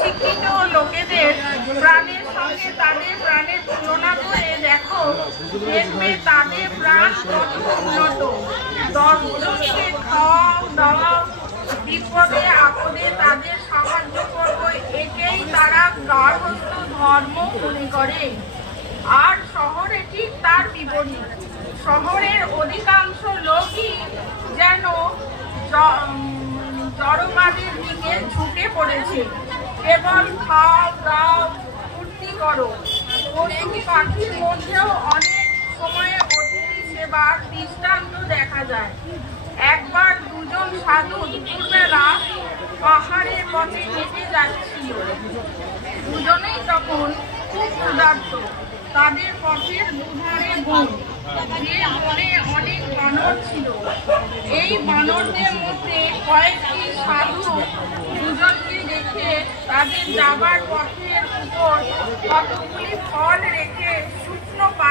শিক্ষিত লোকেদের প্রাণের সঙ্গে তাদের প্রাণের তুলনা করে দেখো, দেখবে তাদের প্রাণ কত উন্নত। দশজনকে খাওয়াও, দাওয়াও, বিপদে, আপদে তাদের সাহায্য করব, একেই তারা গার্হস্থ ধর্ম মনে করে। আর শহরে ঠিক তার বিপরীত। শহরের অধিকাংশ লোকই যেন জড়বাদের দিকে ঝুঁকে পড়েছে। কেবল খাও, দাও, ফুর্তি করো। পশু পাখির মধ্যেও অনেক সময়ে অতিথি সেবার দৃষ্টান্ত দেখা যায়। একবার দুজন সাধু দুপুরবেলা পাহাড়ের পথে হেঁটে যাচ্ছিল। দুজনেই তখন খুব ক্ষুধার্ত। তাদের পথের দুধারে বন, যে বনে অনেক বানর ছিল। এই বানরদের মধ্যে কয়েকটি সাধু দুজনকে দেখে যাবার পথের উপর কতগুলি ফল রেখে শুকনো পাতা